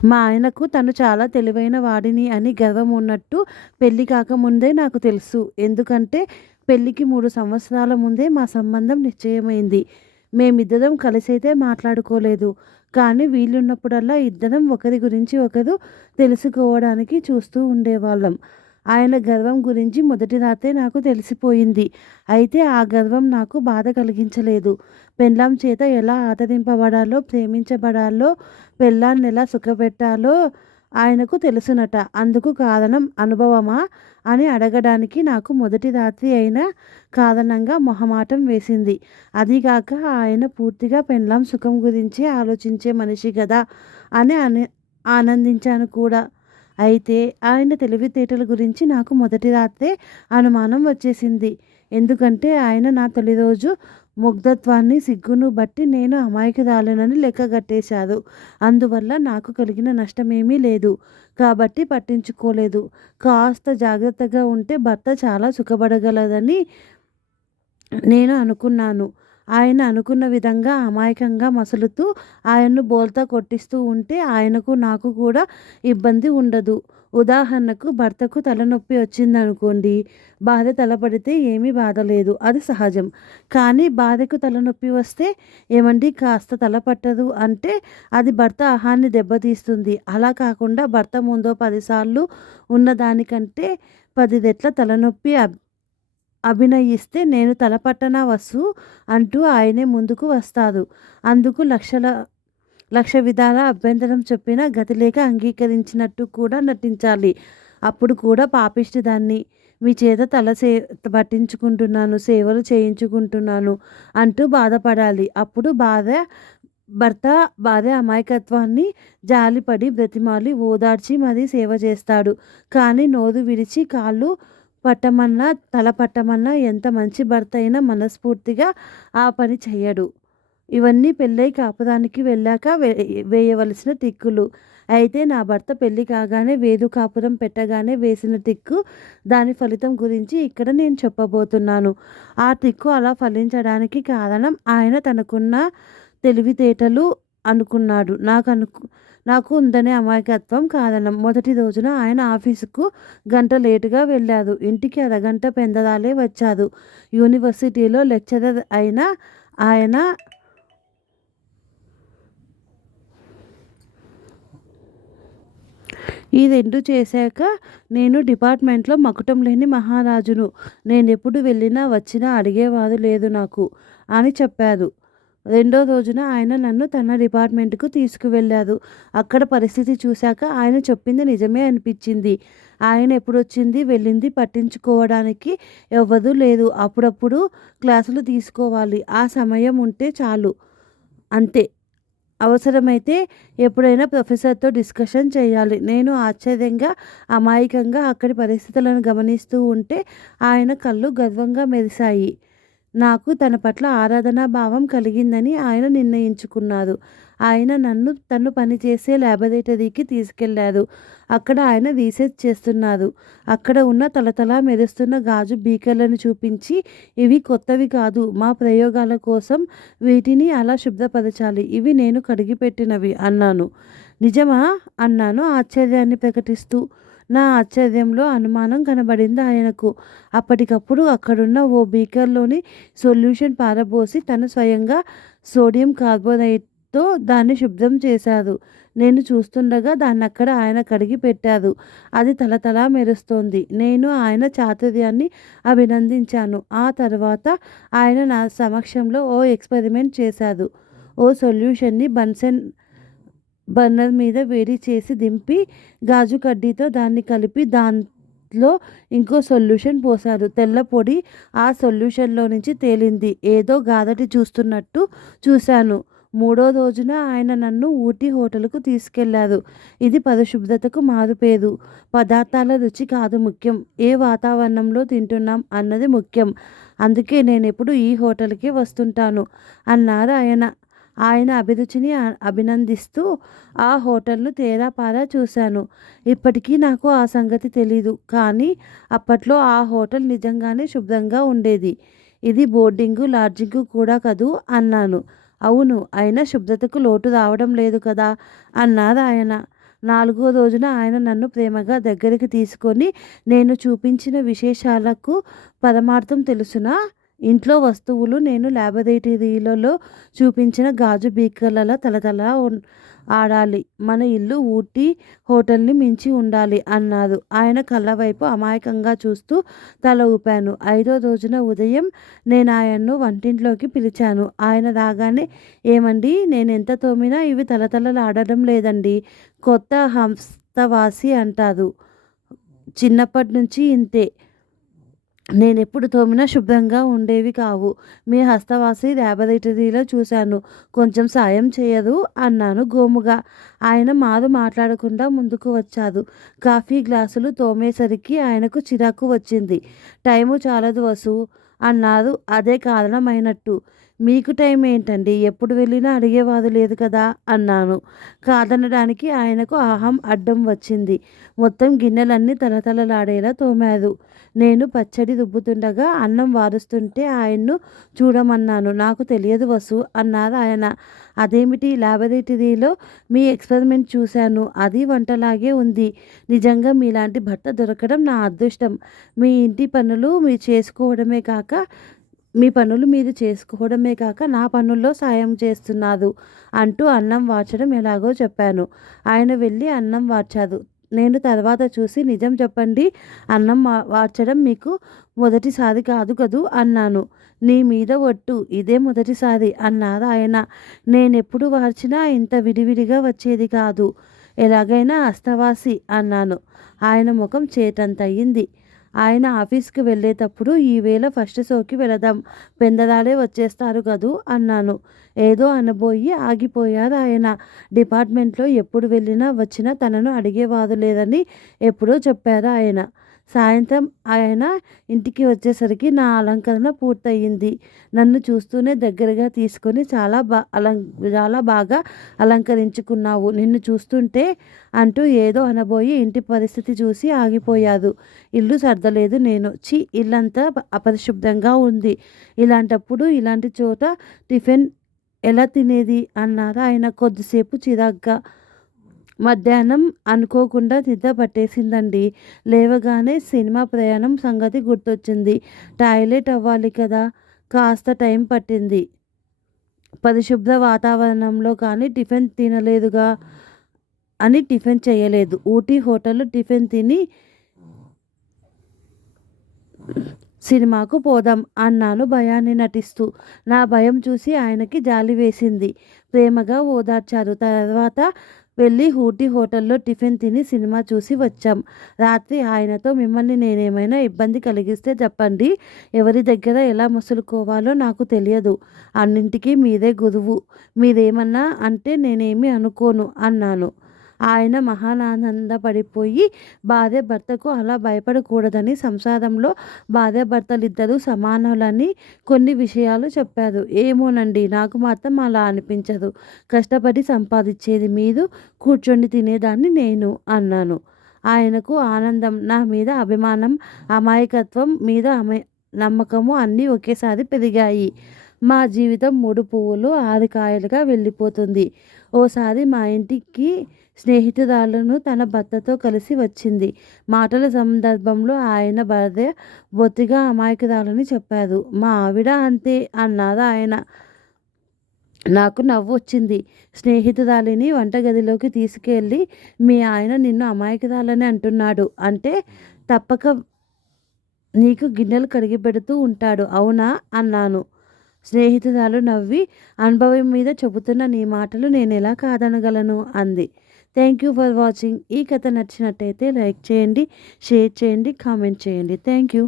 మా ఆయనకు తను చాలా తెలివైన వాడిని అని గర్వం ఉన్నట్టు పెళ్లి కాకముందే నాకు తెలుసు. ఎందుకంటే పెళ్ళికి 3 సంవత్సరాల ముందే మా సంబంధం నిశ్చయమైంది. మేమిద్దరం కలిసైతే మాట్లాడుకోలేదు. కానీ వీలున్నప్పుడల్లా ఇద్దరం ఒకరి గురించి ఒకరు తెలుసుకోవడానికి చూస్తూ ఉండేవాళ్ళం. ఆయన గర్వం గురించి మొదటి రాత్రే నాకు తెలిసిపోయింది. అయితే ఆ గర్వం నాకు బాధ కలిగించలేదు. పెళ్ళాం చేత ఎలా ఆదరింపబడాలో, ప్రేమించబడాలో, పెళ్ళాన్నెలా సుఖపెట్టాలో ఆయనకు తెలుసునట. అందుకు కారణం అనుభవమా అని అడగడానికి నాకు మొదటి రాత్రి అయిన కారణంగా మొహమాటం వేసింది. అదీగాక ఆయన పూర్తిగా పెళ్ళాం సుఖం గురించే ఆలోచించే మనిషి గదా అని ఆనందించాను కూడా. అయితే ఆయన తెలివితేటల గురించి నాకు మొదటి రాత్రే అనుమానం వచ్చేసింది. ఎందుకంటే ఆయన నా తొలి రోజు ముగ్ధత్వాన్ని, సిగ్గును బట్టి నేను అమాయకురాలినని లెక్కగట్టేశారు. అందువల్ల నాకు కలిగిన నష్టమేమీ లేదు. కాబట్టి పట్టించుకోలేదు. కాస్త జాగ్రత్తగా ఉంటే భర్త చాలా సుఖపడగలదని నేను అనుకున్నాను. ఆయన అనుకున్న విధంగా అమాయకంగా మసులుతూ ఆయన్ను బోల్తా కొట్టిస్తూ ఉంటే ఆయనకు నాకు కూడా ఇబ్బంది ఉండదు. ఉదాహరణకు భర్తకు తలనొప్పి వచ్చిందనుకోండి. భార్య తలపడితే ఏమీ బాధ లేదు. అది సహజం. కానీ భార్యకు తలనొప్పి వస్తే ఏమండి కాస్త తల పట్టదు అంటే అది భర్త అహాన్ని దెబ్బతీస్తుంది. అలా కాకుండా భర్త ముందో 10 సార్లు ఉన్నదానికంటే 10 రెట్ల తలనొప్పి అభినయిస్తే నేను తలపట్టనా వసు అంటూ ఆయనే ముందుకు వస్తారు. అందుకు లక్ష విధాల అభ్యంతరం చెప్పినా గతిలేక అంగీకరించినట్టు కూడా నటించాలి. అప్పుడు కూడా పాపిష్టిదాన్ని. మీ చేత పట్టించుకుంటున్నాను, సేవలు చేయించుకుంటున్నాను అంటూ బాధపడాలి. అప్పుడు భర్త భార్య అమాయకత్వాన్ని జాలిపడి బ్రతిమాలి ఓదార్చి మరీ సేవ చేస్తాడు. కానీ నోరు విడిచి కాళ్ళు పట్టమన్నా, తల పట్టమన్నా ఎంత మంచి భర్త అయినా మనస్ఫూర్తిగా ఆ పని చెయ్యడు. ఇవన్నీ పెళ్ళై కాపురానికి వెళ్ళాక వేయవలసిన టిక్కులు. అయితే నా భర్త పెళ్ళి కాగానే వేదు కాపురం పెట్టగానే వేసిన టిక్కు, దాని ఫలితం గురించి ఇక్కడ నేను చెప్పబోతున్నాను. ఆ టిక్కు అలా ఫలించడానికి కారణం ఆయన తనకున్న తెలివితేటలు అనుకున్నాడు. నాకు ఉందనే అమాయకత్వం కారణం. మొదటి రోజున ఆయన ఆఫీసుకు గంట లేటుగా వెళ్ళారు. ఇంటికి అరగంట పెందరాలే వచ్చారు. యూనివర్సిటీలో లెక్చరర్ అయిన ఆయన ఈ 2 చేశాక నేను డిపార్ట్మెంట్లో మకుటం లేని మహారాజును. నేనెప్పుడు వెళ్ళినా వచ్చినా అడిగేవారు లేదు నాకు అని చెప్పారు. రెండో రోజున ఆయన నన్ను తన డిపార్ట్మెంట్‌కు తీసుకువెళ్ళారు. అక్కడ పరిస్థితి చూశాక ఆయన చెప్పింది నిజమే అనిపించింది. ఆయన ఎప్పుడొచ్చింది, వెళ్ళింది పట్టించుకోవడానికి ఎవ్వరూ లేరు. అప్పుడప్పుడు క్లాసులు తీసుకోవాలి. ఆ సమయం ఉంటే చాలు. అంతే. అవసరమైతే ఎప్పుడైనా ప్రొఫెసర్‌తో డిస్కషన్ చేయాలి. నేను ఆశ్చర్యంగా, అమాయకంగా అక్కడి పరిస్థితులను గమనిస్తూ ఉంటే ఆయన కళ్ళు గర్వంగా మెరిశాయి. నాకు తన పట్ల ఆరాధనా భావం కలిగిందని ఆయన నిర్ణయించుకున్నారు. ఆయన నన్ను తను పనిచేసే లాబొరేటరీకి తీసుకెళ్లారు. అక్కడ ఆయన రీసెర్చ్ చేస్తున్నారు. అక్కడ ఉన్న తళతళ మెరుస్తున్న గాజు బీకర్లను చూపించి, ఇవి కొత్తవి కాదు. మా ప్రయోగాల కోసం వీటిని అలా శుభ్రపరచాలి. ఇవి నేను కడిగిపెట్టినవి అన్నాను. నిజమా? అన్నాను ఆశ్చర్యాన్ని ప్రకటిస్తూ. నా ఆశ్చర్యంలో అనుమానం కనబడింది ఆయనకు. అప్పటికప్పుడు అక్కడున్న ఓ బీకర్లోని సొల్యూషన్ పారబోసి తను స్వయంగా సోడియం కార్బోనేట్‌తో దాన్ని శుభ్రం చేశారు. నేను చూస్తుండగా దాన్నక్కడ ఆయన కడిగి పెట్టారు. అది తళతళ మెరుస్తోంది. నేను ఆయన చాతుర్యాన్ని అభినందించాను. ఆ తర్వాత ఆయన నా సమక్షంలో ఓ ఎక్స్‌పెరిమెంట్ చేశారు. ఓ సొల్యూషన్‌ని బన్సెన్ బర్నర్ మీద వేడి చేసి దింపి, గాజు కడ్డీతో దాన్ని కలిపి దాంట్లో ఇంకో సొల్యూషన్ పోశారు. తెల్ల పొడి ఆ సొల్యూషన్‌లో నుంచి తేలింది. ఏదో గారడి చూస్తున్నట్టు చూశాను. మూడో రోజున ఆయన నన్ను ఊటీ హోటల్‌కు తీసుకెళ్లారు. ఇది పరిశుభ్రతకు మారుపేరు. పదార్థాల రుచి కాదు ముఖ్యం. ఏ వాతావరణంలో తింటున్నాం అన్నది ముఖ్యం. అందుకే నేనెప్పుడూ ఈ హోటల్‌కే వస్తుంటాను అన్నారు ఆయన. ఆయన అభిరుచిని అభినందిస్తూ ఆ హోటల్‌ను తేరాపారా చూశాను. ఇప్పటికీ నాకు ఆ సంగతి తెలీదు. కానీ అప్పట్లో ఆ హోటల్ నిజంగానే శుభ్రంగా ఉండేది. ఇది బోర్డింగు, లాడ్జింగు కూడా కదూ అన్నాను. అవును. అయినా శుభ్రతకు లోటు రావడం లేదు కదా అన్నారాయన. 4వ రోజున ఆయన నన్ను ప్రేమగా దగ్గరికి తీసుకొని నేను చూపించిన విశేషాలకు పరమార్థం తెలుసునా? ఇంట్లో వస్తువులు నేను లాబొరేటరీలలో చూపించిన గాజు బీకర్లలా తళతళ ఆడాలి. మన ఇల్లు ఊటీ హోటల్ని మించి ఉండాలి అన్నారు. ఆయన కళ్ళ వైపు అమాయకంగా చూస్తూ తల ఊపాను. 5వ రోజున ఉదయం నేనాయన్ను వంటింట్లోకి పిలిచాను. ఆయన రాగానే, ఏమండీ, నేనెంత తోమినా ఇవి తళతళలాడడం లేదండీ. కొత్త హస్తవాసి అంటారు. చిన్నప్పటి నుంచి ఇంతే. నేనెప్పుడు తోమినా శుభ్రంగా ఉండేవి కావు. మీ హస్తవాసి లాబొరేటరీలో చూశాను. కొంచెం సాయం చేయరు అన్నాను గోముగా. ఆయన మారు మాట్లాడకుండా ముందుకు వచ్చారు. కాఫీ గ్లాసులు తోమేసరికి ఆయనకు చిరాకు వచ్చింది. టైము చాలదు వసు అన్నారు అదే కారణమైనట్టు. మీకు టైం ఏంటండి, ఎప్పుడు వెళ్ళినా అడిగేవారు లేదు కదా అన్నాను. కాదనడానికి ఆయనకు అహం అడ్డం వచ్చింది. మొత్తం గిన్నెలన్నీ తలతలలాడేలా తోమారు. నేను పచ్చడి రుబ్బుతుండగా అన్నం వారుస్తుంటే ఆయన్ను చూడమన్నాను. నాకు తెలియదు వసు అన్నారు ఆయన. అదేమిటి, లాబొరేటరీలో మీ ఎక్స్పెరిమెంట్ చూశాను. అది వంటలాగే ఉంది. నిజంగా మీలాంటి భర్త దొరకడం నా అదృష్టం. మీ ఇంటి పనులు మీరు చేసుకోవడమే కాక నా పనుల్లో సాయం చేస్తున్నారు అంటూ అన్నం వార్చడం ఎలాగో చెప్పాను. ఆయన వెళ్ళి అన్నం వార్చారు. నేను తర్వాత చూసి, నిజం చెప్పండి, అన్నం వార్చడం మీకు మొదటిసారి కాదు కదూ అన్నాను. నీ మీద ఒట్టు, ఇదే మొదటిసారి అన్నారు ఆయన. నేనెప్పుడు వార్చినా ఇంత విడివిడిగా వచ్చేది కాదు. ఎలాగైనా హస్తవాసి అన్నాను. ఆయన ముఖం చేటంత అయింది. ఆయన ఆఫీస్కి వెళ్ళేటప్పుడు ఈవేళ ఫస్ట్ షోకి వెళదాం, పెందలాడే వచ్చేస్తారు కదూ అన్నాను. ఏదో అనబోయి ఆగిపోయారు ఆయన. డిపార్ట్మెంట్లో ఎప్పుడు వెళ్ళినా వచ్చినా తనను అడిగేవారు లేదని ఎప్పుడో చెప్పారు ఆయన. సాయంత్రం ఆయన ఇంటికి వచ్చేసరికి నా అలంకరణ పూర్తయింది. నన్ను చూస్తూనే దగ్గరగా తీసుకొని చాలా బాగా అలంకరించుకున్నావు, నిన్ను చూస్తుంటే అంటూ ఏదో అనబోయి ఇంటి పరిస్థితి చూసి ఆగిపోయారు. ఇల్లు సర్దలేదు నేను. ఇల్లంతా అపరిశుభ్రంగా ఉంది. ఇలాంటప్పుడు ఇలాంటి చోట టిఫిన్ ఎలా తినేది అన్నారు ఆయన కొద్దిసేపు చిరాగ్గా. మధ్యాహ్నం అనుకోకుండా నిద్ర పట్టేసిందండి. లేవగానే సినిమా ప్రయాణం సంగతి గుర్తొచ్చింది. టాయిలెట్ అవ్వాలి కదా, కాస్త టైం పట్టింది. పరిశుభ్ర వాతావరణంలో కానీ టిఫిన్ తినలేదుగా అని టిఫిన్ చేయలేదు. ఊటీ హోటల్లో టిఫిన్ తిని సినిమాకు పోదాం అన్నాను భయాన్ని నటిస్తూ. నా భయం చూసి ఆయనకి జాలి వేసింది. ప్రేమగా ఓదార్చారు. తర్వాత వెళ్ళి ఊటీ హోటల్లో టిఫిన్ తిని సినిమా చూసి వచ్చాం. రాత్రి ఆయనతో, మిమ్మల్ని నేనేమైనా ఇబ్బంది కలిగిస్తే చెప్పండి. ఎవరి దగ్గర ఎలా మసులుకోవాలో నాకు తెలియదు. అన్నింటికీ మీరే గురువు. మీరేమన్నా అంటే నేనేమీ అనుకోను అన్నాను. ఆయన మహానానందపడిపోయి, భార్య భర్తకు అలా భయపడకూడదని, సంసారంలో భార్యాభర్తలిద్దరూ సమానులని కొన్ని విషయాలు చెప్పారు. ఏమోనండి, నాకు మాత్రం అలా అనిపించదు. కష్టపడి సంపాదించేది మీరు, కూర్చొని తినేదాన్ని నేను అన్నాను. ఆయనకు ఆనందం, నా మీద అభిమానం, అమాయకత్వం మీద నమ్మకము అన్నీ ఒకేసారి పెరిగాయి. మా జీవితం 3 పువ్వులు 6 కాయలుగా వెళ్ళిపోతుంది. ఓసారి మా ఇంటికి స్నేహితురాలను తన భర్తతో కలిసి వచ్చింది. మాటల సందర్భంలో ఆయన భార్య బొత్తిగా అమాయకురాలని చెప్పారు. మా ఆవిడ అంతే అన్నారు ఆయన. నాకు నవ్వు వచ్చింది. స్నేహితురాలిని వంటగదిలోకి తీసుకెళ్ళి, మీ ఆయన నిన్ను అమాయకురాలని అంటున్నాడు అంటే తప్పక నీకు గిన్నెలు కడిగి పెడుతూ ఉంటాడు అవునా అన్నాను. స్నేహితురాలు నవ్వి, అనుభవం మీద చెబుతున్న నీ మాటలు నేనెలా కాదనగలను అంది. Thank you for watching. ఈ కథ నచ్చినట్టయితే లైక్ చేయండి, షేర్ చేయండి, కామెంట్ చేయండి. Thank you.